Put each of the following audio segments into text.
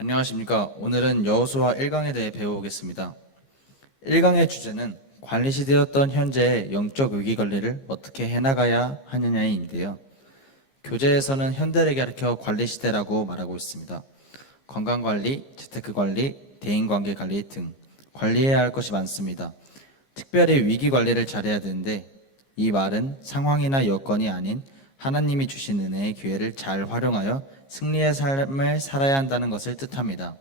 안녕하십니까. 오늘은 여호수아 1강에 대해 배워보겠습니다. 1강의 주제는 관리시되었던 현재의 영적 위기 관리를 어떻게 해나가야 하느냐인데요. 교재에서는 현대를 가리켜 관리시대라고 말하고 있습니다. 건강관리, 재테크관리, 대인관계관리 등 관리해야 할 것이 많습니다. 특별히 위기관리를 잘해야 되는데 이 말은 상황이나 여건이 아닌 하나님이 주신 은혜의 기회를 잘 활용하여 승리의 삶을 살아야 한다는 것을 뜻합니다.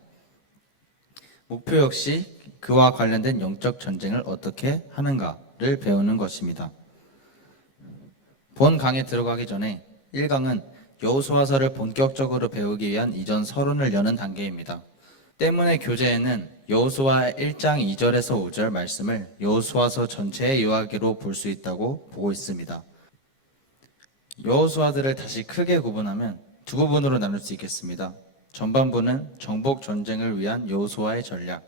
목표 역시 그와 관련된 영적 전쟁을 어떻게 하는가를 배우는 것입니다. 본 강에 들어가기 전에 1강은 여호수아서를 본격적으로 배우기 위한 이전 서론을 여는 단계입니다. 때문에 교재에는 여호수아 1장 2절에서 5절 말씀을 여호수아서 전체의 요약으로 볼 수 있다고 보고 있습니다. 여호수아들을 다시 크게 구분하면 두 부분으로 나눌 수 있겠습니다. 전반부는 정복 전쟁을 위한 여호수아의 전략,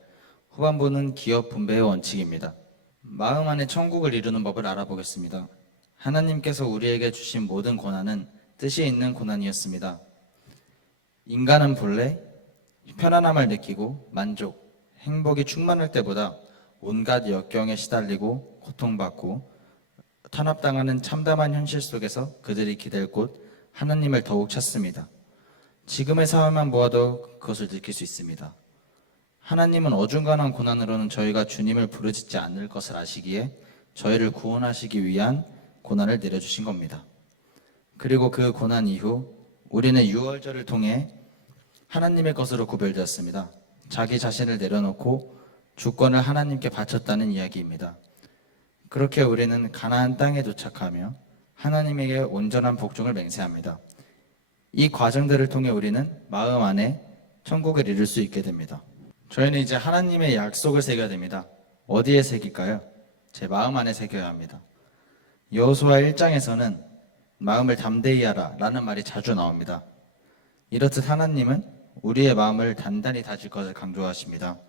후반부는 기업 분배의 원칙입니다. 마음 안에 천국을 이루는 법을 알아보겠습니다. 하나님께서 우리에게 주신 모든 고난은 뜻이 있는 고난이었습니다. 인간은 본래 편안함을 느끼고 만족, 행복이 충만할 때보다 온갖 역경에 시달리고 고통받고 탄압당하는 참담한 현실 속에서 그들이 기댈 곳 하나님을 더욱 찾습니다. 지금의 상황만 보아도 그것을 느낄 수 있습니다. 하나님은 어중간한 고난으로는 저희가 주님을 부르짖지 않을 것을 아시기에 저희를 구원하시기 위한 고난을 내려주신 겁니다. 그리고 그 고난 이후 우리는 유월절을 통해 하나님의 것으로 구별되었습니다. 자기 자신을 내려놓고 주권을 하나님께 바쳤다는 이야기입니다. 그렇게 우리는 가나안 땅에 도착하며 하나님에게 온전한 복종을 맹세합니다. 이 과정들을 통해 우리는 마음 안에 천국을 이룰 수 있게 됩니다. 저희는 이제 하나님의 약속을 새겨야 됩니다. 어디에 새길까요? 제 마음 안에 새겨야 합니다. 여호수아 1장에서는 마음을 담대히 하라 라는 말이 자주 나옵니다. 이렇듯 하나님은 우리의 마음을 단단히 다질 것을 강조하십니다.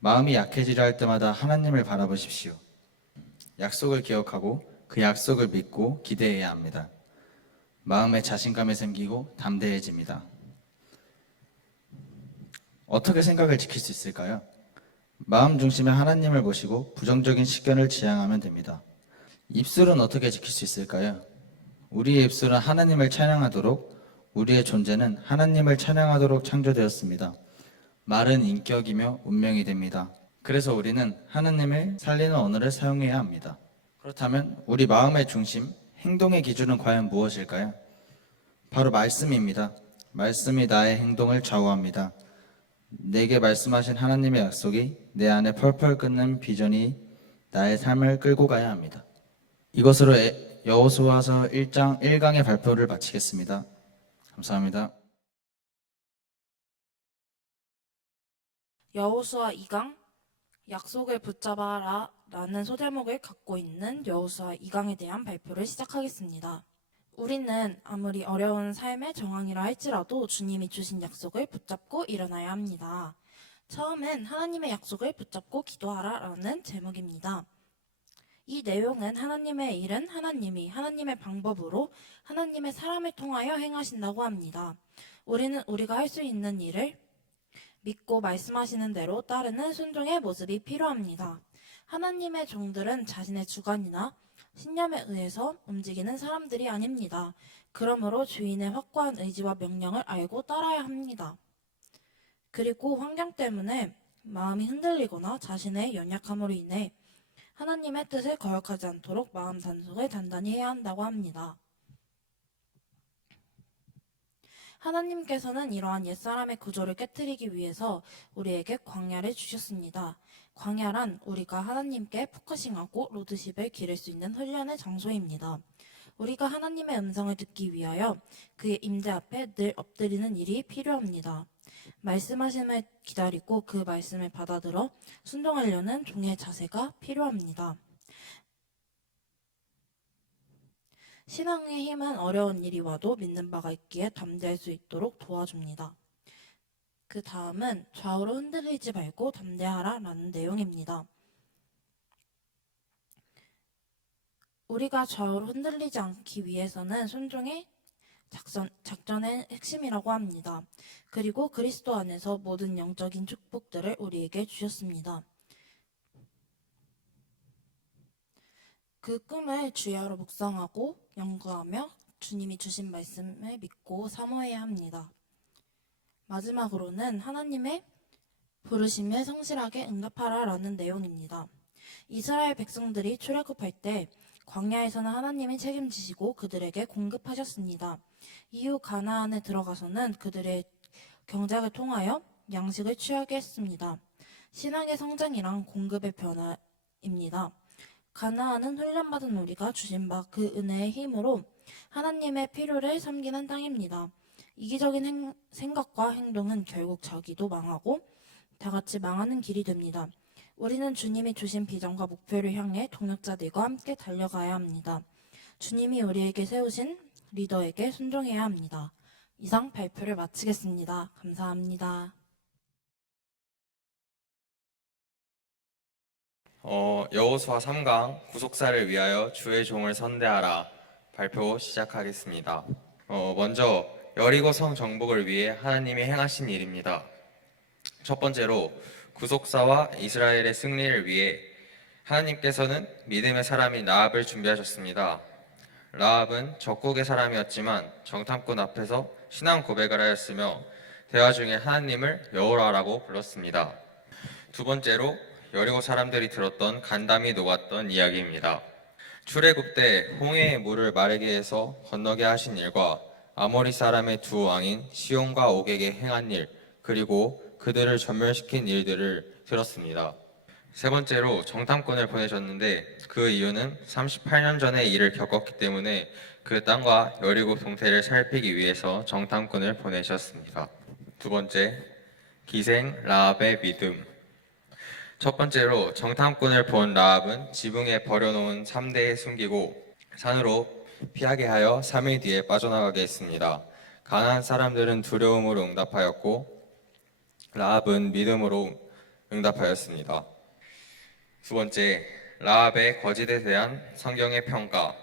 마음이 약해지려 할 때마다 하나님을 바라보십시오. 약속을 기억하고 그 약속을 믿고 기대해야 합니다. 마음에 자신감이 생기고 담대해집니다. 어떻게 생각을 지킬 수 있을까요? 마음 중심에 하나님을 모시고 부정적인 식견을 지향하면 됩니다. 입술은 어떻게 지킬 수 있을까요? 우리의 입술은 하나님을 찬양하도록, 우리의 존재는 하나님을 찬양하도록 창조되었습니다. 말은 인격이며 운명이 됩니다. 그래서 우리는 하나님을 살리는 언어를 사용해야 합니다. 그렇다면 우리 마음의 중심, 행동의 기준은 과연 무엇일까요? 바로 말씀입니다. 말씀이 나의 행동을 좌우합니다. 내게 말씀하신 하나님의 약속이 내 안에 펄펄 끓는 비전이 나의 삶을 끌고 가야 합니다. 이것으로 여호수아서 1장 1강의 발표를 마치겠습니다. 감사합니다. 여호수아 2강 약속을 붙잡아라 라는 소제목을 갖고 있는 여호수아 2강에 대한 발표를 시작하겠습니다. 우리는 아무리 어려운 삶의 정황이라 할지라도 주님이 주신 약속을 붙잡고 일어나야 합니다. 처음엔 하나님의 약속을 붙잡고 기도하라 라는 제목입니다. 이 내용은 하나님의 일은 하나님이 하나님의 방법으로 하나님의 사람을 통하여 행하신다고 합니다. 우리는 우리가 할 수 있는 일을 믿고 말씀하시는 대로 따르는 순종의 모습이 필요합니다. 하나님의 종들은 자신의 주관이나 신념에 의해서 움직이는 사람들이 아닙니다. 그러므로 주인의 확고한 의지와 명령을 알고 따라야 합니다. 그리고 환경 때문에 마음이 흔들리거나 자신의 연약함으로 인해 하나님의 뜻을 거역하지 않도록 마음 단속을 단단히 해야 한다고 합니다. 하나님께서는 이러한 옛사람의 구조를 깨뜨리기 위해서 우리에게 광야를 주셨습니다. 광야란 우리가 하나님께 포커싱하고 로드십을 기를 수 있는 훈련의 장소입니다. 우리가 하나님의 음성을 듣기 위하여 그의 임재 앞에 늘 엎드리는 일이 필요합니다. 말씀하심을 기다리고 그 말씀을 받아들어 순종하려는 종의 자세가 필요합니다. 신앙의 힘은 어려운 일이 와도 믿는 바가 있기에 담대할 수 있도록 도와줍니다. 그 다음은 좌우로 흔들리지 말고 담대하라 라는 내용입니다. 우리가 좌우로 흔들리지 않기 위해서는 순종의 작전의 핵심이라고 합니다. 그리고 그리스도 안에서 모든 영적인 축복들을 우리에게 주셨습니다. 그 꿈을 주야로 묵상하고 연구하며 주님이 주신 말씀을 믿고 사모해야 합니다. 마지막으로는 하나님의 부르심에 성실하게 응답하라 라는 내용입니다. 이스라엘 백성들이 출애굽할 때 광야에서는 하나님이 책임지시고 그들에게 공급하셨습니다. 이후 가나안에 들어가서는 그들의 경작을 통하여 양식을 취하게 했습니다. 신앙의 성장이란 공급의 변화입니다. 가나안은 훈련받은 우리가 주신 바 그 은혜의 힘으로 하나님의 필요를 섬기는 땅입니다. 이기적인 생각과 행동은 결국 자기도 망하고 다 같이 망하는 길이 됩니다. 우리는 주님이 주신 비전과 목표를 향해 동력자들과 함께 달려가야 합니다. 주님이 우리에게 세우신 리더에게 순종해야 합니다. 이상 발표를 마치겠습니다. 감사합니다. 여호수아 3강 구속사를 위하여 주의 종을 선대하라 발표 시작하겠습니다. 먼저 여리고 성 정복을 위해 하나님이 행하신 일입니다. 첫 번째로 구속사와 이스라엘의 승리를 위해 하나님께서는 믿음의 사람인 라합을 준비하셨습니다. 라합은 적국의 사람이었지만 정탐꾼 앞에서 신앙 고백을 하였으며 대화 중에 하나님을 여호와라고 불렀습니다. 두 번째로 여리고 사람들이 들었던 간담이 녹았던 이야기입니다. 출애굽 때 홍해의 물을 마르게 해서 건너게 하신 일과 아모리 사람의 두 왕인 시온과 옥에게 행한 일, 그리고 그들을 전멸시킨 일들을 들었습니다. 세 번째로 정탐꾼을 보내셨는데 그 이유는 38년 전에 일을 겪었기 때문에 그 땅과 여리고 동태를 살피기 위해서 정탐꾼을 보내셨습니다. 두 번째, 기생 라합의 믿음. 첫 번째로 정탐꾼을 본 라합은 지붕에 버려놓은 3대에 숨기고 산으로 피하게 하여 3일 뒤에 빠져나가게 했습니다. 가나안 사람들은 두려움으로 응답하였고 라합은 믿음으로 응답하였습니다. 두 번째, 라합의 거짓에 대한 성경의 평가.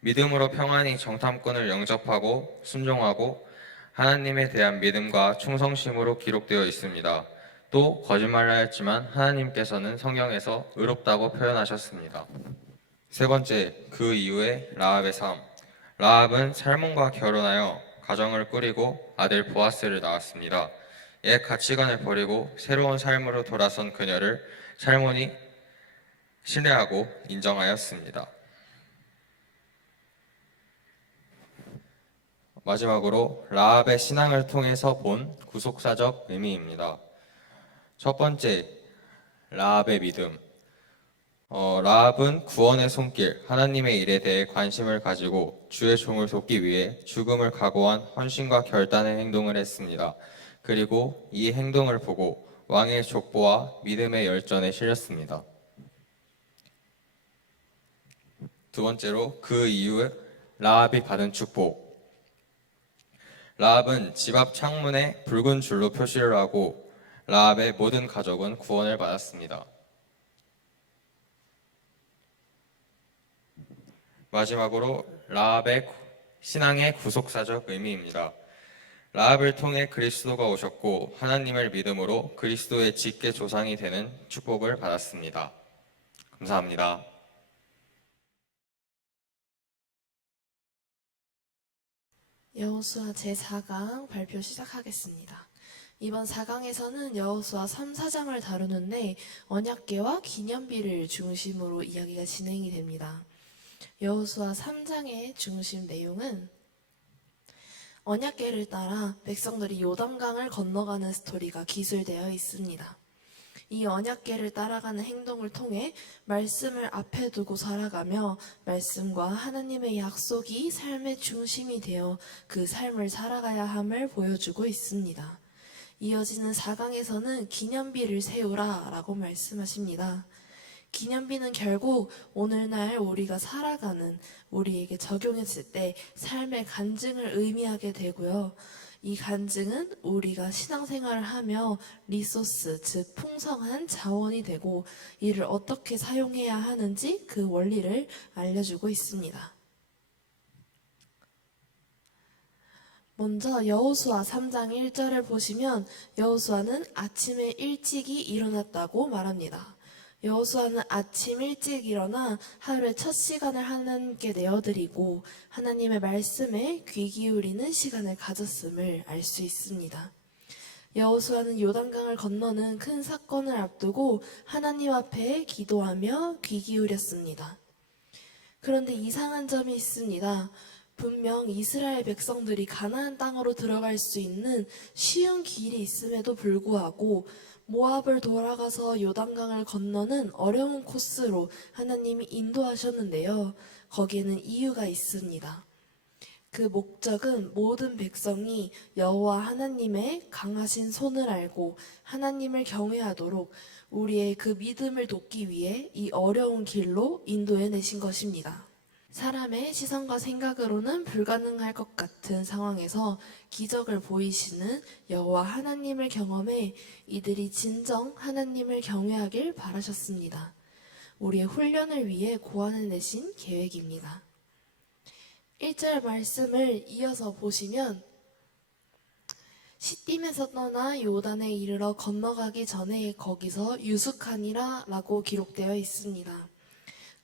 믿음으로 평안히 정탐꾼을 영접하고 순종하고 하나님에 대한 믿음과 충성심으로 기록되어 있습니다. 또 거짓말을 하였지만 하나님께서는 성경에서 의롭다고 표현하셨습니다. 세 번째, 그 이후에 라합의 삶. 라합은 살몬과 결혼하여 가정을 꾸리고 아들 보아스를 낳았습니다. 옛 가치관을 버리고 새로운 삶으로 돌아선 그녀를 살몬이 신뢰하고 인정하였습니다. 마지막으로 라합의 신앙을 통해서 본 구속사적 의미입니다. 첫 번째, 라합의 믿음. 라합은 구원의 손길, 하나님의 일에 대해 관심을 가지고 주의 종을 돕기 위해 죽음을 각오한 헌신과 결단의 행동을 했습니다. 그리고 이 행동을 보고 왕의 족보와 믿음의 열전에 실렸습니다. 두 번째로 그 이후 라합이 받은 축복. 라합은 집 앞 창문에 붉은 줄로 표시를 하고 라합의 모든 가족은 구원을 받았습니다. 마지막으로 라합의 신앙의 구속사적 의미입니다. 라합을 통해 그리스도가 오셨고 하나님을 믿음으로 그리스도의 직계 조상이 되는 축복을 받았습니다. 감사합니다. 여호수아 제4강 발표 시작하겠습니다. 이번 4강에서는 여호수아 3, 4장을 다루는데 언약궤와 기념비를 중심으로 이야기가 진행이 됩니다. 여호수아 3장의 중심 내용은 언약궤를 따라 백성들이 요단강을 건너가는 스토리가 기술되어 있습니다. 이 언약궤를 따라가는 행동을 통해 말씀을 앞에 두고 살아가며 말씀과 하나님의 약속이 삶의 중심이 되어 그 삶을 살아가야 함을 보여주고 있습니다. 이어지는 4강에서는 기념비를 세우라 라고 말씀하십니다. 기념비는 결국 오늘날 우리가 살아가는 우리에게 적용했을 때 삶의 간증을 의미하게 되고요. 이 간증은 우리가 신앙생활을 하며 리소스, 즉 풍성한 자원이 되고 이를 어떻게 사용해야 하는지 그 원리를 알려주고 있습니다. 먼저 여호수아 3장 1절을 보시면 여호수아는 아침에 일찍이 일어났다고 말합니다. 여호수아는 아침 일찍 일어나 하루의 첫 시간을 하나님께 내어드리고 하나님의 말씀에 귀 기울이는 시간을 가졌음을 알 수 있습니다. 여호수아는 요단강을 건너는 큰 사건을 앞두고 하나님 앞에 기도하며 귀 기울였습니다. 그런데 이상한 점이 있습니다. 분명 이스라엘 백성들이 가나안 땅으로 들어갈 수 있는 쉬운 길이 있음에도 불구하고 모압을 돌아가서 요단강을 건너는 어려운 코스로 하나님이 인도하셨는데요. 거기에는 이유가 있습니다. 그 목적은 모든 백성이 여호와 하나님의 강하신 손을 알고 하나님을 경외하도록 우리의 그 믿음을 돕기 위해 이 어려운 길로 인도해 내신 것입니다. 사람의 시선과 생각으로는 불가능할 것 같은 상황에서 기적을 보이시는 여호와 하나님을 경험해 이들이 진정 하나님을 경외하길 바라셨습니다. 우리의 훈련을 위해 고안해 내신 계획입니다. 1절 말씀을 이어서 보시면 시딤에서 떠나 요단에 이르러 건너가기 전에 거기서 유숙하니라 라고 기록되어 있습니다.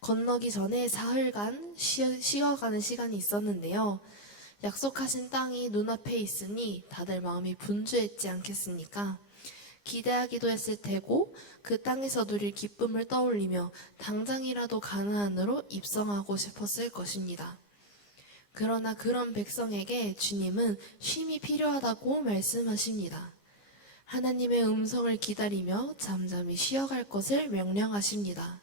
건너기 전에 사흘간 쉬어가는 시간이 있었는데요. 약속하신 땅이 눈앞에 있으니 다들 마음이 분주했지 않겠습니까? 기대하기도 했을 테고 그 땅에서 누릴 기쁨을 떠올리며 당장이라도 가나안으로 입성하고 싶었을 것입니다. 그러나 그런 백성에게 주님은 쉼이 필요하다고 말씀하십니다. 하나님의 음성을 기다리며 잠잠히 쉬어갈 것을 명령하십니다.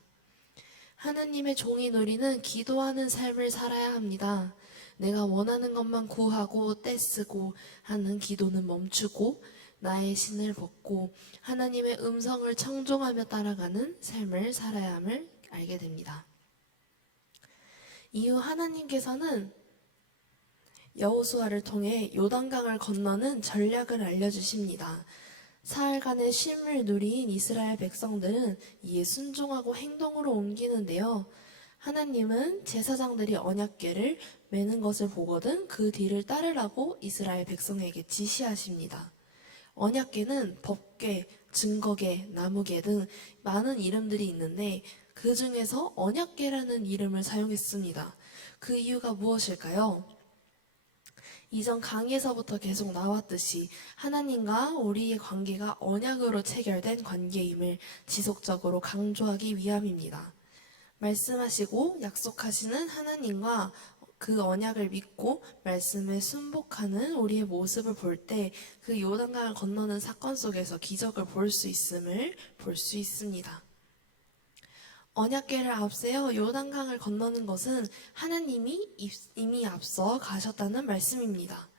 하나님의 종이 누리는 기도하는 삶을 살아야 합니다. 내가 원하는 것만 구하고 떼쓰고 하는 기도는 멈추고 나의 신을 벗고 하나님의 음성을 청종하며 따라가는 삶을 살아야 함을 알게 됩니다. 이후 하나님께서는 여호수아를 통해 요단강을 건너는 전략을 알려주십니다. 사흘간의 쉼을 누린 이스라엘 백성들은 이에 순종하고 행동으로 옮기는데요. 하나님은 제사장들이 언약궤를 매는 것을 보거든 그 뒤를 따르라고 이스라엘 백성에게 지시하십니다. 언약궤는 법궤, 증거궤, 나무궤 등 많은 이름들이 있는데 그 중에서 언약궤라는 이름을 사용했습니다. 그 이유가 무엇일까요? 이전 강의에서부터 계속 나왔듯이 하나님과 우리의 관계가 언약으로 체결된 관계임을 지속적으로 강조하기 위함입니다. 말씀하시고 약속하시는 하나님과 그 언약을 믿고 말씀에 순복하는 우리의 모습을 볼 때 그 요단강을 건너는 사건 속에서 기적을 볼 수 있음을 볼 수 있습니다. 언약궤를 앞세워 요단강을 건너는 것은 하나님이 이미 앞서 가셨다는 말씀입니다.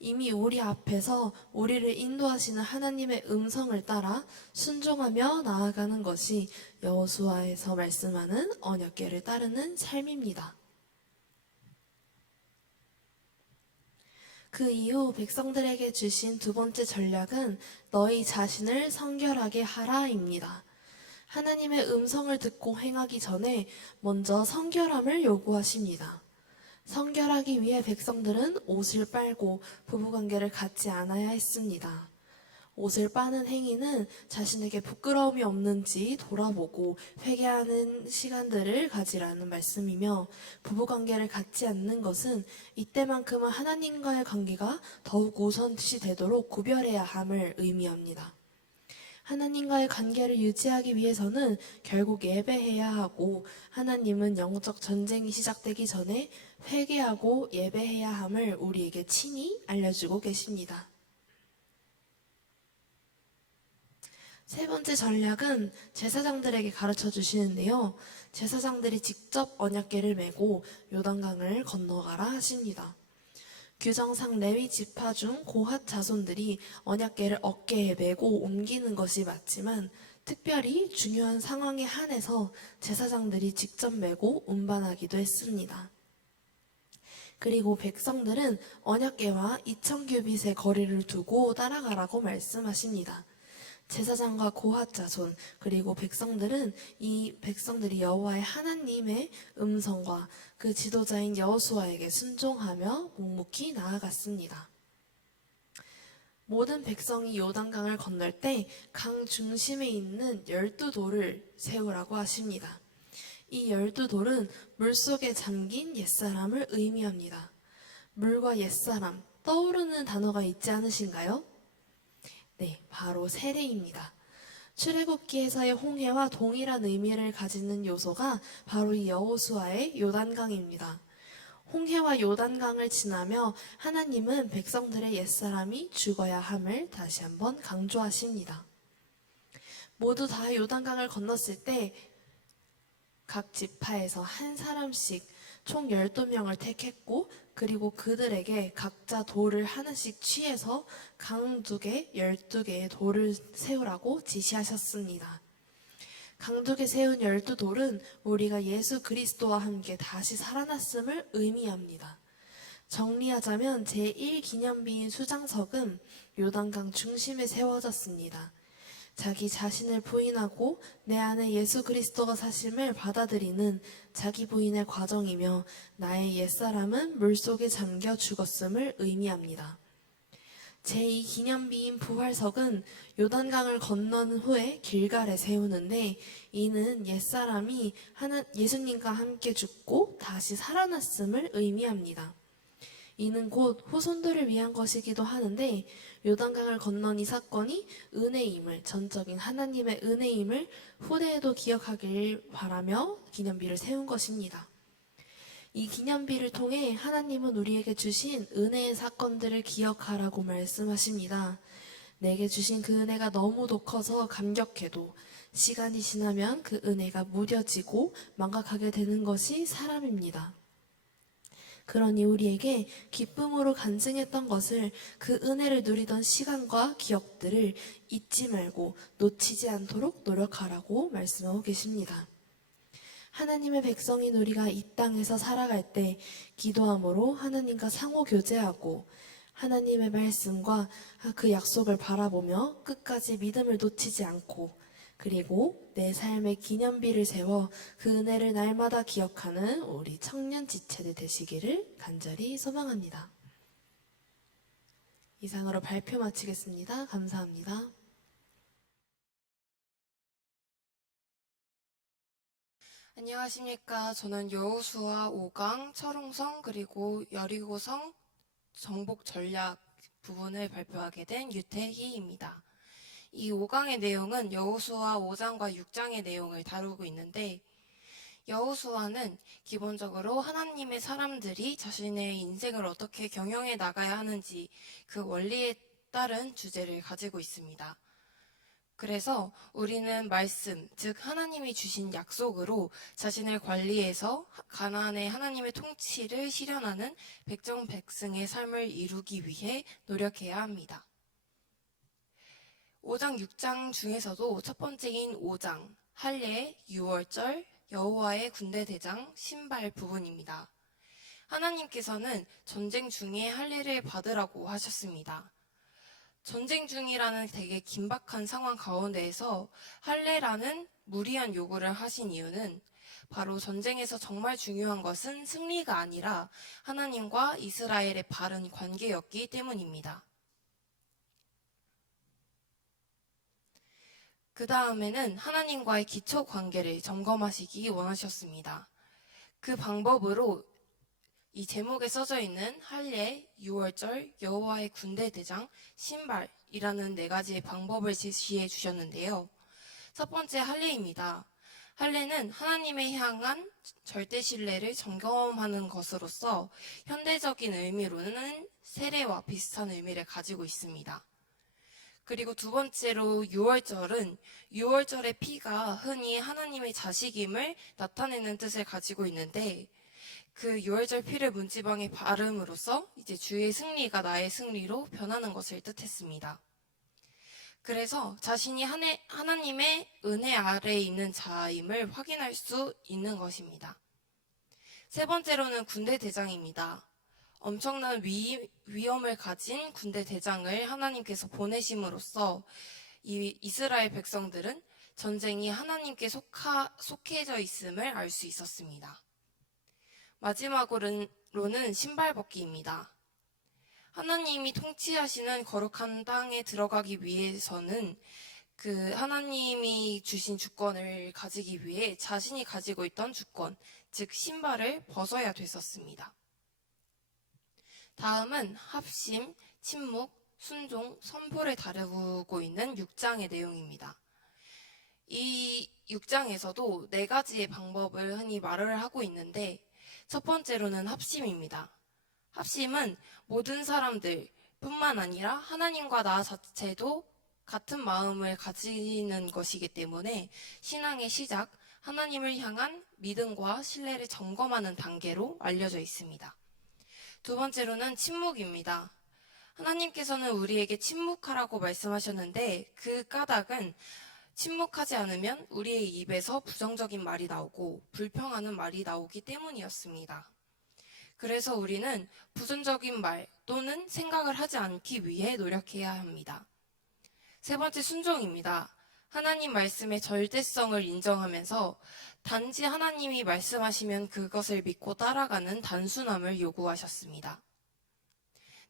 이미 우리 앞에서 우리를 인도하시는 하나님의 음성을 따라 순종하며 나아가는 것이 여호수아에서 말씀하는 언약궤를 따르는 삶입니다. 그 이후 백성들에게 주신 두 번째 전략은 너희 자신을 성결하게 하라입니다. 하나님의 음성을 듣고 행하기 전에 먼저 성결함을 요구하십니다. 성결하기 위해 백성들은 옷을 빨고 부부관계를 갖지 않아야 했습니다. 옷을 빠는 행위는 자신에게 부끄러움이 없는지 돌아보고 회개하는 시간들을 가지라는 말씀이며 부부관계를 갖지 않는 것은 이때만큼은 하나님과의 관계가 더욱 우선시 되도록 구별해야 함을 의미합니다. 하나님과의 관계를 유지하기 위해서는 결국 예배해야 하고 하나님은 영적 전쟁이 시작되기 전에 회개하고 예배해야 함을 우리에게 친히 알려주고 계십니다. 세 번째 전략은 제사장들에게 가르쳐 주시는데요. 제사장들이 직접 언약궤를 메고 요단강을 건너가라 하십니다. 규정상 레위 지파 중 고핫 자손들이 언약궤를 어깨에 메고 옮기는 것이 맞지만 특별히 중요한 상황에 한해서 제사장들이 직접 메고 운반하기도 했습니다. 그리고 백성들은 언약궤와 2000규빗의 거리를 두고 따라가라고 말씀하십니다. 제사장과 고핫 자손 그리고 백성들은 이 백성들이 여호와의 하나님의 음성과 그 지도자인 여호수아에게 순종하며 묵묵히 나아갔습니다. 모든 백성이 요단강을 건널 때 강 중심에 있는 12돌을 세우라고 하십니다. 이 12돌은 물속에 잠긴 옛사람을 의미합니다. 물과 옛사람, 떠오르는 단어가 있지 않으신가요? 네, 바로 세례입니다. 출애굽기에서의 홍해와 동일한 의미를 가지는 요소가 바로 이 여호수아의 요단강입니다. 홍해와 요단강을 지나며 하나님은 백성들의 옛사람이 죽어야 함을 다시 한번 강조하십니다. 모두 다 요단강을 건넜을 때 각 지파에서 한 사람씩 총 12명을 택했고, 그리고 그들에게 각자 돌을 하나씩 취해서 강둑에 12개의 돌을 세우라고 지시하셨습니다. 강둑에 세운 12돌은 우리가 예수 그리스도와 함께 다시 살아났음을 의미합니다. 정리하자면 제1기념비인 수장석은 요단강 중심에 세워졌습니다. 자기 자신을 부인하고 내 안에 예수 그리스도가 사심을 받아들이는 자기 부인의 과정이며, 나의 옛사람은 물속에 잠겨 죽었음을 의미합니다. 제2기념비인 부활석은 요단강을 건넌 후에 길갈에 세우는데, 이는 옛사람이 예수님과 함께 죽고 다시 살아났음을 의미합니다. 이는 곧 후손들을 위한 것이기도 하는데, 요단강을 건넌 이 사건이 은혜임을, 전적인 하나님의 은혜임을 후대에도 기억하길 바라며 기념비를 세운 것입니다. 이 기념비를 통해 하나님은 우리에게 주신 은혜의 사건들을 기억하라고 말씀하십니다. 내게 주신 그 은혜가 너무도 커서 감격해도 시간이 지나면 그 은혜가 무뎌지고 망각하게 되는 것이 사람입니다. 그러니 우리에게 기쁨으로 간증했던 것을, 그 은혜를 누리던 시간과 기억들을 잊지 말고 놓치지 않도록 노력하라고 말씀하고 계십니다. 하나님의 백성인 우리가 이 땅에서 살아갈 때 기도함으로 하나님과 상호 교제하고, 하나님의 말씀과 그 약속을 바라보며 끝까지 믿음을 놓치지 않고, 그리고 내 삶의 기념비를 세워 그 은혜를 날마다 기억하는 우리 청년 지체들 되시기를 간절히 소망합니다. 이상으로 발표 마치겠습니다. 감사합니다. 안녕하십니까. 저는 여호수아 5강, 철옹성, 그리고 여리고성 정복 전략 부분을 발표하게 된 유태희입니다. 이 5강의 내용은 여호수아 5장과 6장의 내용을 다루고 있는데, 여호수아는 기본적으로 하나님의 사람들이 자신의 인생을 어떻게 경영해 나가야 하는지 그 원리에 따른 주제를 가지고 있습니다. 그래서 우리는 말씀, 즉 하나님이 주신 약속으로 자신을 관리해서 가나안의 하나님의 통치를 실현하는 백정백승의 삶을 이루기 위해 노력해야 합니다. 5장, 6장 중에서도 첫 번째인 5장, 할례, 유월절, 여호와의 군대 대장, 신발 부분입니다. 하나님께서는 전쟁 중에 할례를 받으라고 하셨습니다. 전쟁 중이라는 되게 긴박한 상황 가운데에서 할례라는 무리한 요구를 하신 이유는 바로 전쟁에서 정말 중요한 것은 승리가 아니라 하나님과 이스라엘의 바른 관계였기 때문입니다. 그 다음에는 하나님과의 기초 관계를 점검하시기 원하셨습니다. 그 방법으로 이 제목에 써져 있는 할례, 유월절, 여호와의 군대 대장, 신발이라는 4가지의 방법을 제시해 주셨는데요. 첫 번째 할례입니다. 할례는 하나님의 향한 절대 신뢰를 점검하는 것으로서 현대적인 의미로는 세례와 비슷한 의미를 가지고 있습니다. 그리고 두 번째로 유월절은 유월절의 피가 흔히 하나님의 자식임을 나타내는 뜻을 가지고 있는데, 그 유월절 피를 문지방에 바름으로써 이제 주의 승리가 나의 승리로 변하는 것을 뜻했습니다. 그래서 자신이 하나님의 은혜 아래에 있는 자임을 확인할 수 있는 것입니다. 세 번째로는 군대 대장입니다. 엄청난 위험을 가진 군대 대장을 하나님께서 보내심으로써 이 이스라엘 백성들은 전쟁이 하나님께 속해져 있음을 알 수 있었습니다. 마지막으로는 신발 벗기입니다. 하나님이 통치하시는 거룩한 땅에 들어가기 위해서는 그 하나님이 주신 주권을 가지기 위해 자신이 가지고 있던 주권, 즉 신발을 벗어야 됐었습니다. 다음은 합심, 침묵, 순종, 선포를 다루고 있는 6장의 내용입니다. 이 6장에서도 4가지의 방법을 흔히 말을 하고 있는데 첫 번째로는 합심입니다. 합심은 모든 사람들 뿐만 아니라 하나님과 나 자체도 같은 마음을 가지는 것이기 때문에 신앙의 시작, 하나님을 향한 믿음과 신뢰를 점검하는 단계로 알려져 있습니다. 두 번째로는 침묵입니다. 하나님께서는 우리에게 침묵하라고 말씀하셨는데 그 까닭은 침묵하지 않으면 우리의 입에서 부정적인 말이 나오고 불평하는 말이 나오기 때문이었습니다. 그래서 우리는 부정적인 말 또는 생각을 하지 않기 위해 노력해야 합니다. 세 번째, 순종입니다. 하나님 말씀의 절대성을 인정하면서 단지 하나님이 말씀하시면 그것을 믿고 따라가는 단순함을 요구하셨습니다.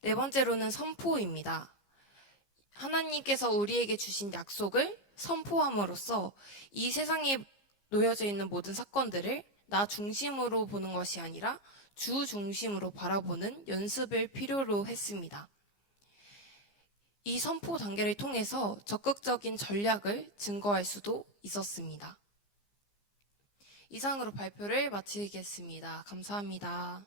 네 번째로는 선포입니다. 하나님께서 우리에게 주신 약속을 선포함으로써 이 세상에 놓여져 있는 모든 사건들을 나 중심으로 보는 것이 아니라 주 중심으로 바라보는 연습을 필요로 했습니다. 이 선포 단계를 통해서 적극적인 전략을 증거할 수도 있었습니다. 이상으로 발표를 마치겠습니다. 감사합니다.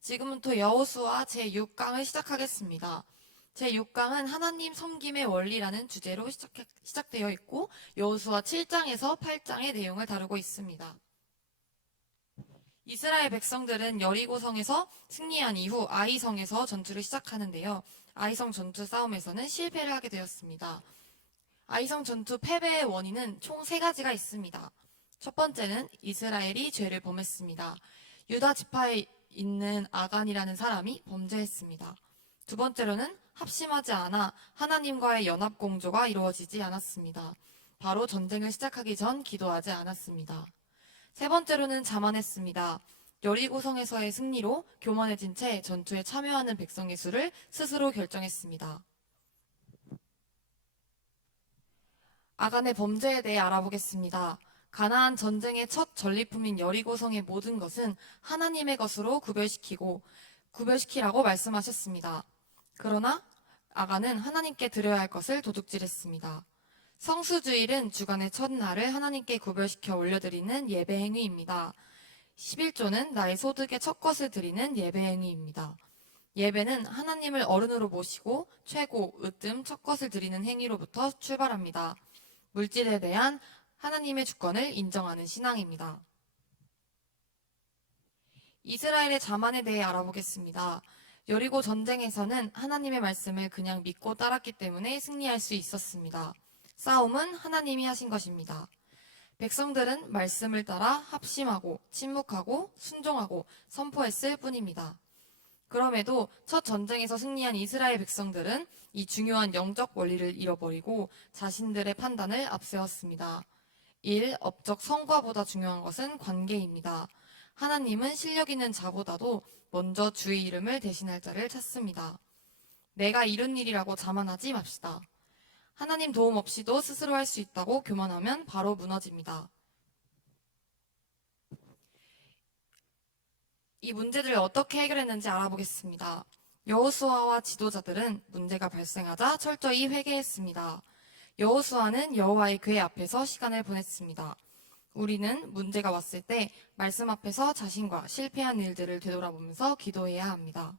지금부터 여호수아 제6강을 시작하겠습니다. 제6강은 하나님 섬김의 원리라는 주제로 시작되어 있고 여호수아 7장에서 8장의 내용을 다루고 있습니다. 이스라엘 백성들은 여리고성에서 승리한 이후 아이성에서 전투를 시작하는데요. 아이성 전투 싸움에서는 실패를 하게 되었습니다. 아이성 전투 패배의 원인은 총 3가지가 있습니다. 첫 번째는 이스라엘이 죄를 범했습니다. 유다 지파에 있는 아간이라는 사람이 범죄했습니다. 두 번째로는 합심하지 않아 하나님과의 연합 공조가 이루어지지 않았습니다. 바로 전쟁을 시작하기 전 기도하지 않았습니다. 세 번째로는 자만했습니다. 여리고성에서의 승리로 교만해진 채 전투에 참여하는 백성의 수를 스스로 결정했습니다. 아간의 범죄에 대해 알아보겠습니다. 가나안 전쟁의 첫 전리품인 여리고성의 모든 것은 하나님의 것으로 구별시키라고 말씀하셨습니다. 그러나 아간은 하나님께 드려야 할 것을 도둑질했습니다. 성수주일은 주간의 첫날을 하나님께 구별시켜 올려드리는 예배 행위입니다. 11조는 나의 소득의 첫 것을 드리는 예배 행위입니다. 예배는 하나님을 어른으로 모시고 최고, 으뜸, 첫 것을 드리는 행위로부터 출발합니다. 물질에 대한 하나님의 주권을 인정하는 신앙입니다. 이스라엘의 자만에 대해 알아보겠습니다. 여리고 전쟁에서는 하나님의 말씀을 그냥 믿고 따랐기 때문에 승리할 수 있었습니다. 싸움은 하나님이 하신 것입니다. 백성들은 말씀을 따라 합심하고 침묵하고 순종하고 선포했을 뿐입니다. 그럼에도 첫 전쟁에서 승리한 이스라엘 백성들은 이 중요한 영적 원리를 잃어버리고 자신들의 판단을 앞세웠습니다. 업적 성과보다 중요한 것은 관계입니다. 하나님은 실력 있는 자보다도 먼저 주의 이름을 대신할 자를 찾습니다. 내가 이룬 일이라고 자만하지 맙시다. 하나님 도움 없이도 스스로 할 수 있다고 교만하면 바로 무너집니다. 이 문제들을 어떻게 해결했는지 알아보겠습니다. 여호수아와 지도자들은 문제가 발생하자 철저히 회개했습니다. 여호수아는 여호와의 궤 앞에서 시간을 보냈습니다. 우리는 문제가 왔을 때 말씀 앞에서 자신과 실패한 일들을 되돌아보면서 기도해야 합니다.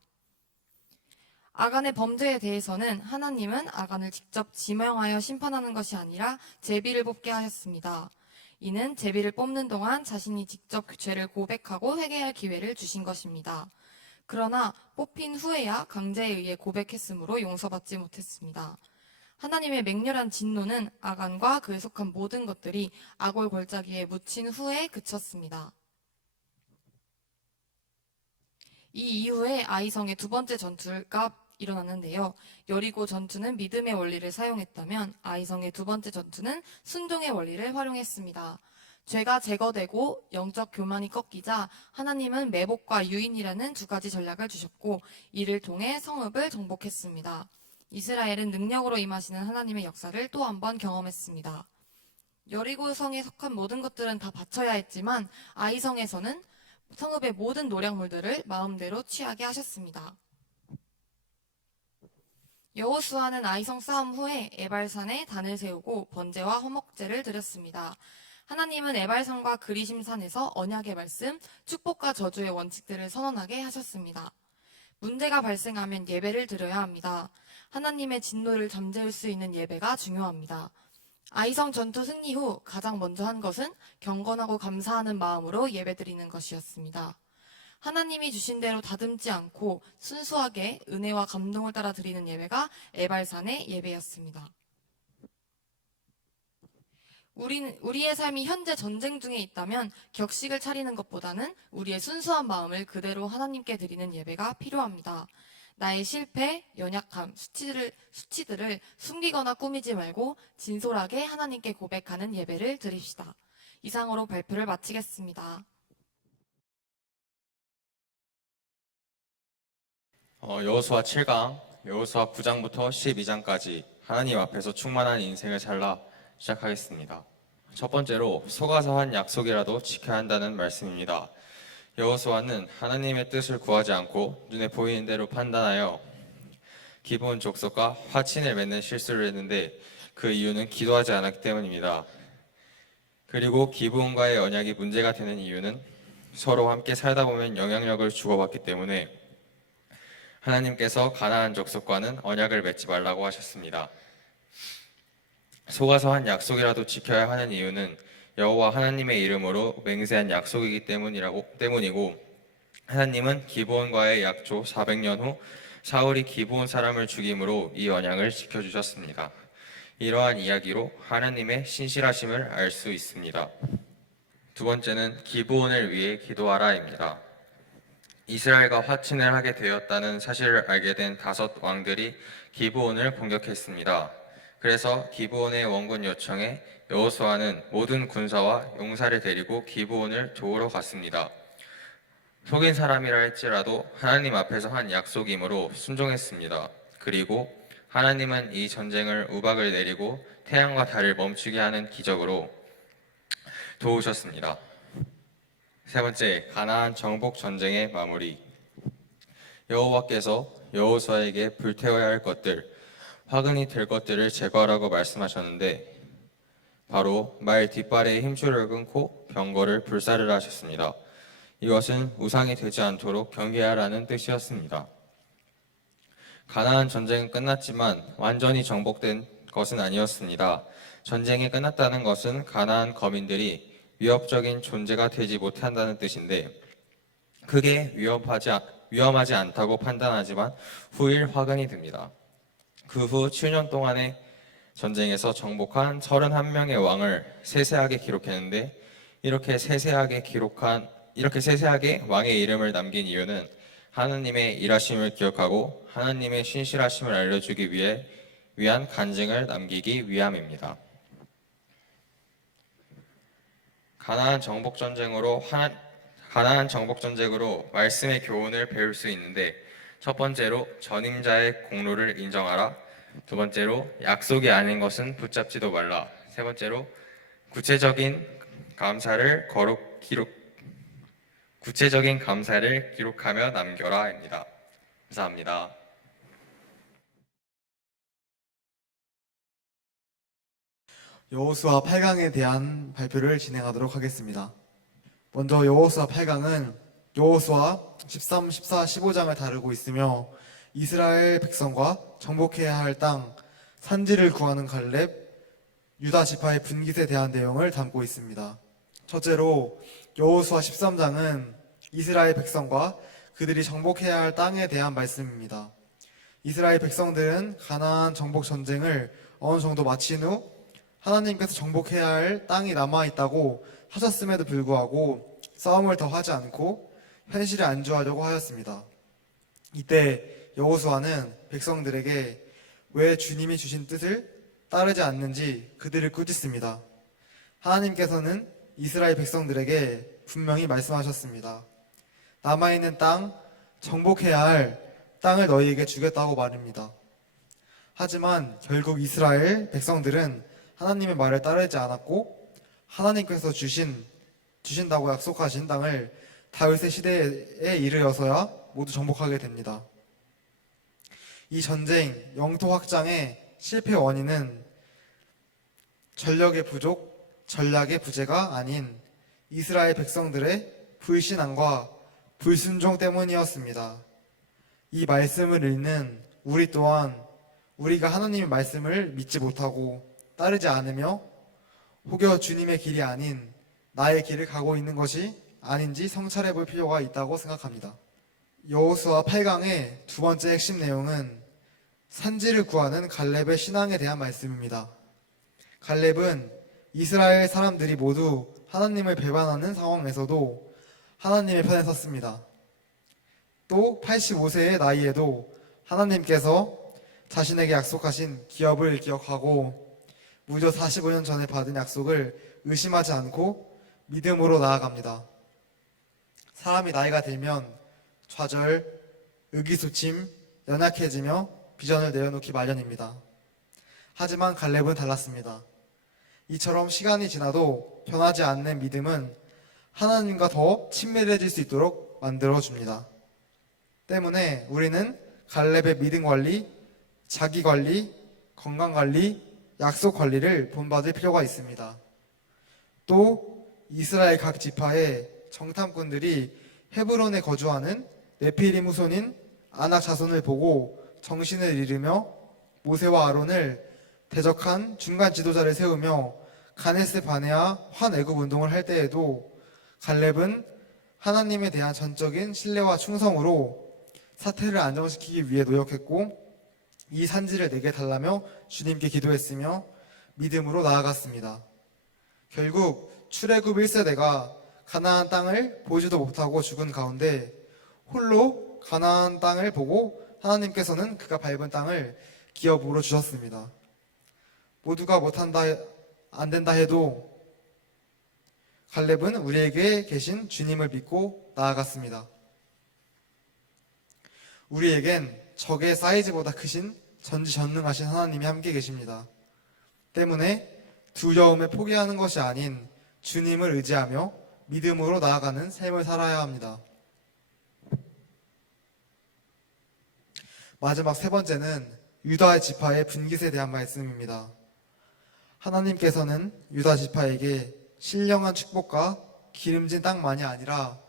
아간의 범죄에 대해서는 하나님은 아간을 직접 지명하여 심판하는 것이 아니라 제비를 뽑게 하였습니다. 이는 제비를 뽑는 동안 자신이 직접 죄를 고백하고 회개할 기회를 주신 것입니다. 그러나 뽑힌 후에야 강제에 의해 고백했으므로 용서받지 못했습니다. 하나님의 맹렬한 진노는 아간과 그에 속한 모든 것들이 아골 골짜기에 묻힌 후에 그쳤습니다. 이 이후에 아이성의 두 번째 전투가 일어났는데요. 여리고 전투는 믿음의 원리를 사용했다면 아이성의 두 번째 전투는 순종의 원리를 활용했습니다. 죄가 제거되고 영적 교만이 꺾이자 하나님은 매복과 유인이라는 두 가지 전략을 주셨고 이를 통해 성읍을 정복했습니다. 이스라엘은 능력으로 임하시는 하나님의 역사를 또 한 번 경험했습니다. 여리고 성에 속한 모든 것들은 다 바쳐야 했지만 아이성에서는 성읍의 모든 노략물들을 마음대로 취하게 하셨습니다. 여호수아는 아이성 싸움 후에 에발산에 단을 세우고 번제와 화목제를 드렸습니다. 하나님은 에발산과 그리심산에서 언약의 말씀, 축복과 저주의 원칙들을 선언하게 하셨습니다. 문제가 발생하면 예배를 드려야 합니다. 하나님의 진노를 잠재울 수 있는 예배가 중요합니다. 아이성 전투 승리 후 가장 먼저 한 것은 경건하고 감사하는 마음으로 예배드리는 것이었습니다. 하나님이 주신 대로 다듬지 않고 순수하게 은혜와 감동을 따라 드리는 예배가 에발산의 예배였습니다. 우리의 삶이 현재 전쟁 중에 있다면 격식을 차리는 것보다는 우리의 순수한 마음을 그대로 하나님께 드리는 예배가 필요합니다. 나의 실패, 연약함, 수치들을 숨기거나 꾸미지 말고 진솔하게 하나님께 고백하는 예배를 드립시다. 이상으로 발표를 마치겠습니다. 여호수아 7강, 여호수아 9장부터 12장까지 하나님 앞에서 충만한 인생을 살라 시작하겠습니다. 첫 번째로 속아서 한 약속이라도 지켜야 한다는 말씀입니다. 여호수아는 하나님의 뜻을 구하지 않고 눈에 보이는 대로 판단하여 기브온 족속과 화친을 맺는 실수를 했는데 그 이유는 기도하지 않았기 때문입니다. 그리고 기브온과의 언약이 문제가 되는 이유는 서로 함께 살다 보면 영향력을 주고받기 때문에 하나님께서 가나안 족속과는 언약을 맺지 말라고 하셨습니다. 속아서 한 약속이라도 지켜야 하는 이유는 여호와 하나님의 이름으로 맹세한 약속이기 때문이고 하나님은 기브온과의 약조 400년 후 사울이 기브온 사람을 죽임으로 이 언약을 지켜주셨습니다. 이러한 이야기로 하나님의 신실하심을 알 수 있습니다. 두 번째는 기브온을 위해 기도하라입니다. 이스라엘과 화친을 하게 되었다는 사실을 알게 된 5 왕들이 기브온을 공격했습니다. 그래서 기브온의 원군 요청에 여호수아는 모든 군사와 용사를 데리고 기브온을 도우러 갔습니다. 속인 사람이라 할지라도 하나님 앞에서 한 약속이므로 순종했습니다. 그리고 하나님은 이 전쟁을 우박을 내리고 태양과 달을 멈추게 하는 기적으로 도우셨습니다. 세 번째, 가나안 정복 전쟁의 마무리. 여호와께서 여호수아에게 불태워야 할 것들, 화근이 될 것들을 제거하라고 말씀하셨는데 바로 말 뒷발의 힘줄을 끊고 병거를 불사르라 하셨습니다. 이것은 우상이 되지 않도록 경계하라는 뜻이었습니다. 가나안 전쟁은 끝났지만 완전히 정복된 것은 아니었습니다. 전쟁이 끝났다는 것은 가나안 거민들이 위협적인 존재가 되지 못한다는 뜻인데 그게 위험하지 않다고 판단하지만 후일 화근이 됩니다. 그 후 7년 동안의 전쟁에서 정복한 31명의 왕을 세세하게 기록했는데 이렇게 세세하게 왕의 이름을 남긴 이유는 하나님의 일하심을 기억하고 하나님의 신실하심을 알려주기 위한 간증을 남기기 위함입니다. 가나안 정복 전쟁으로 말씀의 교훈을 배울 수 있는데 첫 번째로 전임자의 공로를 인정하라. 두 번째로 약속이 아닌 것은 붙잡지도 말라. 세 번째로 구체적인 감사를 기록하며 남겨라입니다. 감사합니다. 여호수아 8강에 대한 발표를 진행하도록 하겠습니다. 먼저 여호수아 8강은 여호수아 13, 14, 15장을 다루고 있으며 이스라엘 백성과 정복해야 할 땅, 산지를 구하는 갈렙, 유다 지파의 분깃에 대한 내용을 담고 있습니다. 첫째로 여호수아 13장은 이스라엘 백성과 그들이 정복해야 할 땅에 대한 말씀입니다. 이스라엘 백성들은 가나안 정복 전쟁을 어느 정도 마친 후 하나님께서 정복해야 할 땅이 남아있다고 하셨음에도 불구하고 싸움을 더 하지 않고 현실에 안주하려고 하였습니다. 이때 여호수아는 백성들에게 왜 주님이 주신 뜻을 따르지 않는지 그들을 꾸짖습니다. 하나님께서는 이스라엘 백성들에게 분명히 말씀하셨습니다. 남아있는 땅, 정복해야 할 땅을 너희에게 주겠다고 말입니다. 하지만 결국 이스라엘 백성들은 하나님의 말을 따르지 않았고 하나님께서 주신다고 약속하신 땅을 다윗의 시대에 이르러서야 모두 정복하게 됩니다. 이 전쟁, 영토 확장의 실패 원인은 전력의 부족, 전략의 부재가 아닌 이스라엘 백성들의 불신앙과 불순종 때문이었습니다. 이 말씀을 읽는 우리 또한 우리가 하나님의 말씀을 믿지 못하고 따르지 않으며 혹여 주님의 길이 아닌 나의 길을 가고 있는 것이 아닌지 성찰해 볼 필요가 있다고 생각합니다. 여호수아 8강의 두 번째 핵심 내용은 산지를 구하는 갈렙의 신앙에 대한 말씀입니다. 갈렙은 이스라엘 사람들이 모두 하나님을 배반하는 상황에서도 하나님의 편에 섰습니다. 또 85세의 나이에도 하나님께서 자신에게 약속하신 기업을 기억하고 무려 45년 전에 받은 약속을 의심하지 않고 믿음으로 나아갑니다. 사람이 나이가 들면 좌절, 의기소침, 연약해지며 비전을 내려놓기 마련입니다. 하지만 갈렙은 달랐습니다. 이처럼 시간이 지나도 변하지 않는 믿음은 하나님과 더 친밀해질 수 있도록 만들어줍니다. 때문에 우리는 갈렙의 믿음 관리, 자기 관리, 건강 관리, 약속 관리를 본받을 필요가 있습니다. 또 이스라엘 각 지파의 정탐꾼들이 헤브론에 거주하는 네피림 후손인 아낙 자손을 보고 정신을 잃으며 모세와 아론을 대적한 중간 지도자를 세우며 가네스 바네아 환애굽 운동을 할 때에도 갈렙은 하나님에 대한 전적인 신뢰와 충성으로 사태를 안정시키기 위해 노력했고 이 산지를 내게 달라며 주님께 기도했으며 믿음으로 나아갔습니다. 결국 출애굽 1세대가 가나안 땅을 보지도 못하고 죽은 가운데 홀로 가나안 땅을 보고 하나님께서는 그가 밟은 땅을 기업으로 주셨습니다. 모두가 못한다, 안 된다 해도 갈렙은 우리에게 계신 주님을 믿고 나아갔습니다. 우리에겐 적의 사이즈보다 크신 전지전능하신 하나님이 함께 계십니다. 때문에 두려움에 포기하는 것이 아닌 주님을 의지하며 믿음으로 나아가는 삶을 살아야 합니다. 마지막 세 번째는 유다 지파의 분깃에 대한 말씀입니다. 하나님께서는 유다 지파에게 신령한 축복과 기름진 땅만이 아니라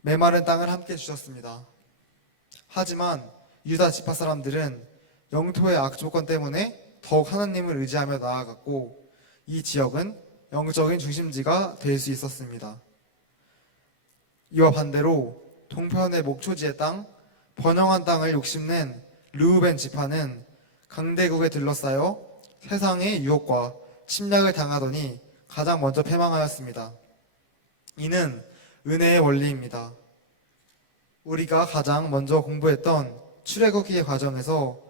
메마른 땅을 함께 주셨습니다. 하지만 유다 지파 사람들은 영토의 악조건 때문에 더욱 하나님을 의지하며 나아갔고 이 지역은 영적인 중심지가 될 수 있었습니다. 이와 반대로 동편의 목초지의 땅, 번영한 땅을 욕심낸 르우벤 지파는 강대국에 둘러싸여 세상의 유혹과 침략을 당하더니 가장 먼저 패망하였습니다. 이는 은혜의 원리입니다. 우리가 가장 먼저 공부했던 출애굽기의 과정에서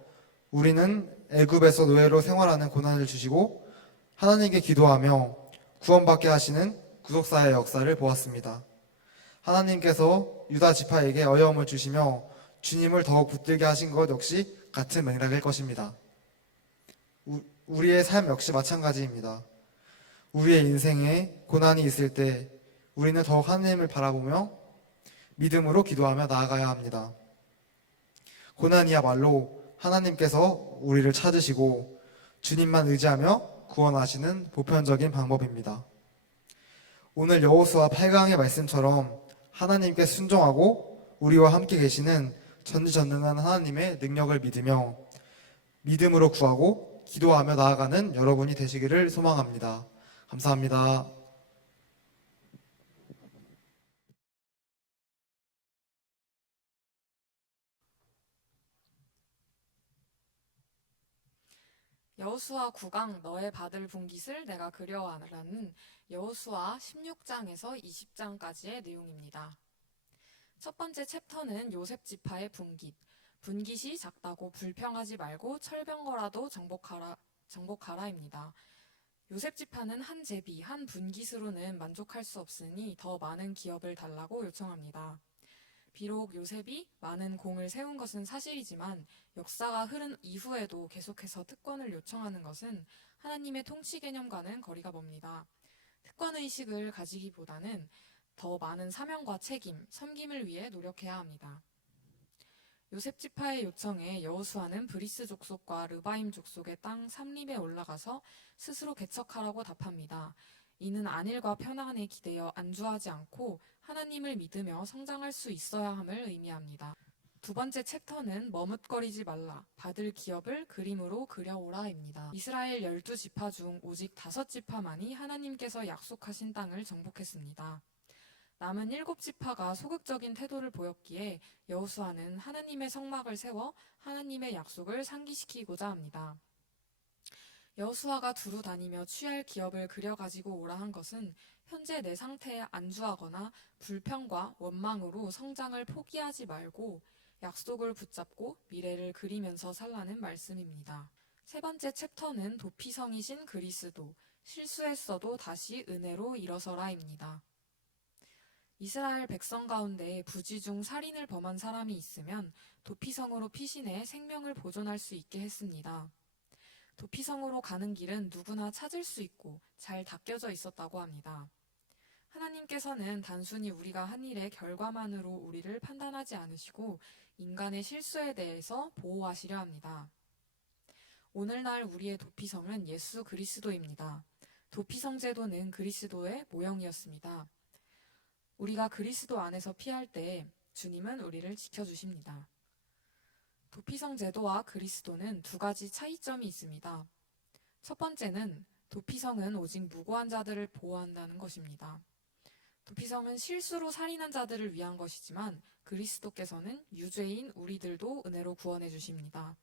우리는 애굽에서 노예로 생활하는 고난을 주시고 하나님께 기도하며 구원받게 하시는 구속사의 역사를 보았습니다. 하나님께서 유다 지파에게 어려움을 주시며 주님을 더욱 붙들게 하신 것 역시 같은 맥락일 것입니다. 우리의 삶 역시 마찬가지입니다. 우리의 인생에 고난이 있을 때 우리는 더욱 하나님을 바라보며 믿음으로 기도하며 나아가야 합니다. 고난이야말로 하나님께서 우리를 찾으시고 주님만 의지하며 구원하시는 보편적인 방법입니다. 오늘 여호수아 8강의 말씀처럼 하나님께 순종하고 우리와 함께 계시는 전지전능한 하나님의 능력을 믿으며 믿음으로 구하고 기도하며 나아가는 여러분이 되시기를 소망합니다. 감사합니다. 여호수아 9강 너의 받을 분깃을 내가 그려하라는 여호수아 16장에서 20장까지의 내용입니다. 첫 번째 챕터는 요셉 지파의 분깃. 분깃이 작다고 불평하지 말고 철병거라도 정복하라입니다. 요셉 지파는 한 제비, 한 분깃으로는 만족할 수 없으니 더 많은 기업을 달라고 요청합니다. 비록 요셉이 많은 공을 세운 것은 사실이지만 역사가 흐른 이후에도 계속해서 특권을 요청하는 것은 하나님의 통치 개념과는 거리가 멉니다. 특권의식을 가지기보다는 더 많은 사명과 책임, 섬김을 위해 노력해야 합니다. 요셉 지파의 요청에 여호수아는 브리스 족속과 르바임 족속의 땅 삼립에 올라가서 스스로 개척하라고 답합니다. 이는 안일과 편안에 기대어 안주하지 않고 하나님을 믿으며 성장할 수 있어야 함을 의미합니다. 두 번째 챕터는 머뭇거리지 말라, 받을 기업을 그림으로 그려오라입니다. 이스라엘 12지파 중 오직 5지파만이 하나님께서 약속하신 땅을 정복했습니다. 남은 7지파가 소극적인 태도를 보였기에 여호수아는 하나님의 성막을 세워 하나님의 약속을 상기시키고자 합니다. 여호수아가 두루 다니며 취할 기업을 그려가지고 오라 한 것은 현재 내 상태에 안주하거나 불평과 원망으로 성장을 포기하지 말고 약속을 붙잡고 미래를 그리면서 살라는 말씀입니다. 세 번째 챕터는 도피성이신 그리스도, 실수했어도 다시 은혜로 일어서라입니다. 이스라엘 백성 가운데 부지 중 살인을 범한 사람이 있으면 도피성으로 피신해 생명을 보존할 수 있게 했습니다. 도피성으로 가는 길은 누구나 찾을 수 있고 잘 닦여져 있었다고 합니다. 하나님께서는 단순히 우리가 한 일의 결과만으로 우리를 판단하지 않으시고 인간의 실수에 대해서 보호하시려 합니다. 오늘날 우리의 도피성은 예수 그리스도입니다. 도피성 제도는 그리스도의 모형이었습니다. 우리가 그리스도 안에서 피할 때 주님은 우리를 지켜주십니다. 도피성 제도와 그리스도는 두 가지 차이점이 있습니다. 첫 번째는 도피성은 오직 무고한 자들을 보호한다는 것입니다. 도피성은 실수로 살인한 자들을 위한 것이지만 그리스도께서는 유죄인 우리들도 은혜로 구원해 주십니다.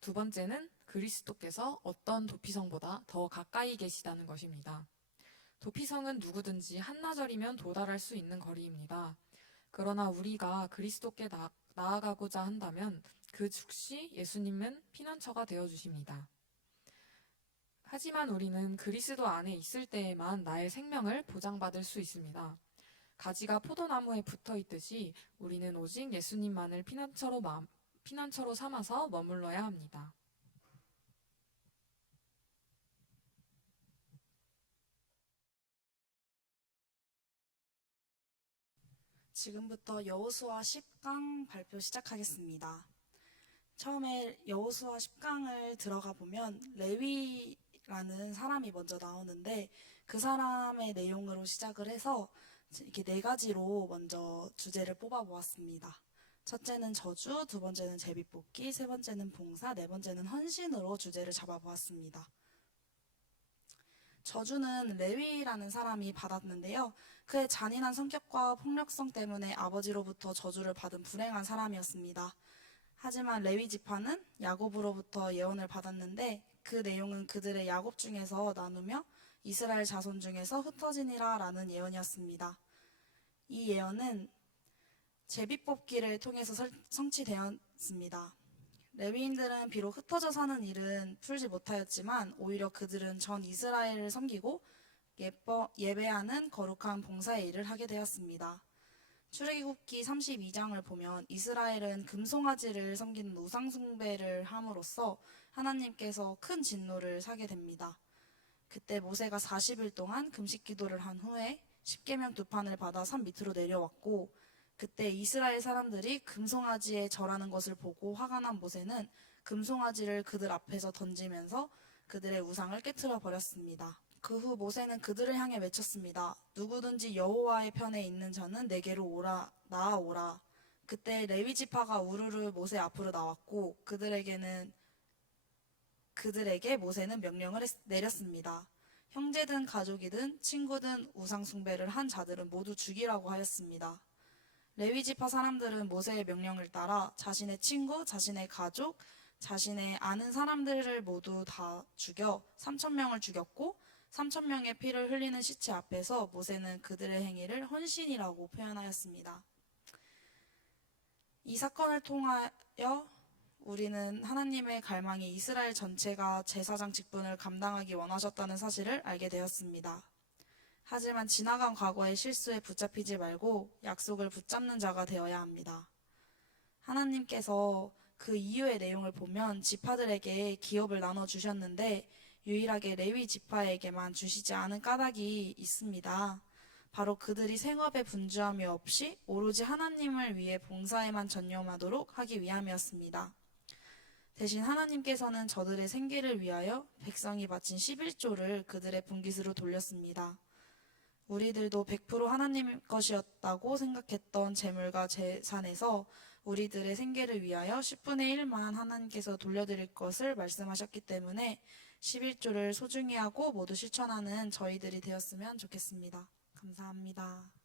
두 번째는 그리스도께서 어떤 도피성보다 더 가까이 계시다는 것입니다. 도피성은 누구든지 한나절이면 도달할 수 있는 거리입니다. 그러나 우리가 그리스도께 나아가고자 한다면 그 즉시 예수님은 피난처가 되어주십니다. 하지만 우리는 그리스도 안에 있을 때에만 나의 생명을 보장받을 수 있습니다. 가지가 포도나무에 붙어 있듯이 우리는 오직 예수님만을 피난처로 삼아서 머물러야 합니다. 지금부터 여호수아 10강 발표 시작하겠습니다. 처음에 여호수아 10강을 들어가 보면 레위라는 사람이 먼저 나오는데 그 사람의 내용으로 시작을 해서 이렇게 4가지로 먼저 주제를 뽑아 보았습니다. 첫째는 저주, 두 번째는 제비뽑기, 세 번째는 봉사, 네 번째는 헌신으로 주제를 잡아 보았습니다. 저주는 레위라는 사람이 받았는데요. 그의 잔인한 성격과 폭력성 때문에 아버지로부터 저주를 받은 불행한 사람이었습니다. 하지만 레위 지파는 야곱으로부터 예언을 받았는데 그 내용은 그들의 야곱 중에서 나누며 이스라엘 자손 중에서 흩어지니라 라는 예언이었습니다. 이 예언은 제비뽑기를 통해서 성취되었습니다. 레위인들은 비록 흩어져 사는 일은 풀지 못하였지만 오히려 그들은 전 이스라엘을 섬기고 예배하는 거룩한 봉사의 일을 하게 되었습니다. 출애굽기 32장을 보면 이스라엘은 금송아지를 섬기는 우상숭배를 함으로써 하나님께서 큰 진노를 사게 됩니다. 그때 모세가 40일 동안 금식 기도를 한 후에 십계명 2판을 받아 산 밑으로 내려왔고 그때 이스라엘 사람들이 금송아지에 절하는 것을 보고 화가 난 모세는 금송아지를 그들 앞에서 던지면서 그들의 우상을 깨트려 버렸습니다. 그 후 모세는 그들을 향해 외쳤습니다. 누구든지 여호와의 편에 있는 자는 내게로 오라, 나아오라. 그때 레위 지파가 우르르 모세 앞으로 나왔고 그들에게 모세는 명령을 내렸습니다. 형제든 가족이든 친구든 우상 숭배를 한 자들은 모두 죽이라고 하였습니다. 레위 지파 사람들은 모세의 명령을 따라 자신의 친구, 자신의 가족, 자신의 아는 사람들을 모두 다 죽여 3,000명을 죽였고 3,000명의 피를 흘리는 시체 앞에서 모세는 그들의 행위를 헌신이라고 표현하였습니다. 이 사건을 통하여 우리는 하나님의 갈망이 이스라엘 전체가 제사장 직분을 감당하기 원하셨다는 사실을 알게 되었습니다. 하지만 지나간 과거의 실수에 붙잡히지 말고 약속을 붙잡는 자가 되어야 합니다. 하나님께서 그 이유의 내용을 보면 지파들에게 기업을 나눠주셨는데 유일하게 레위 지파에게만 주시지 않은 까닭이 있습니다. 바로 그들이 생업에 분주함이 없이 오로지 하나님을 위해 봉사에만 전념하도록 하기 위함이었습니다. 대신 하나님께서는 저들의 생계를 위하여 백성이 바친 11조를 그들의 분깃으로 돌렸습니다. 우리들도 100% 하나님 것이었다고 생각했던 재물과 재산에서 우리들의 생계를 위하여 10분의 1만 하나님께서 돌려드릴 것을 말씀하셨기 때문에 11조를 소중히 하고 모두 실천하는 저희들이 되었으면 좋겠습니다. 감사합니다.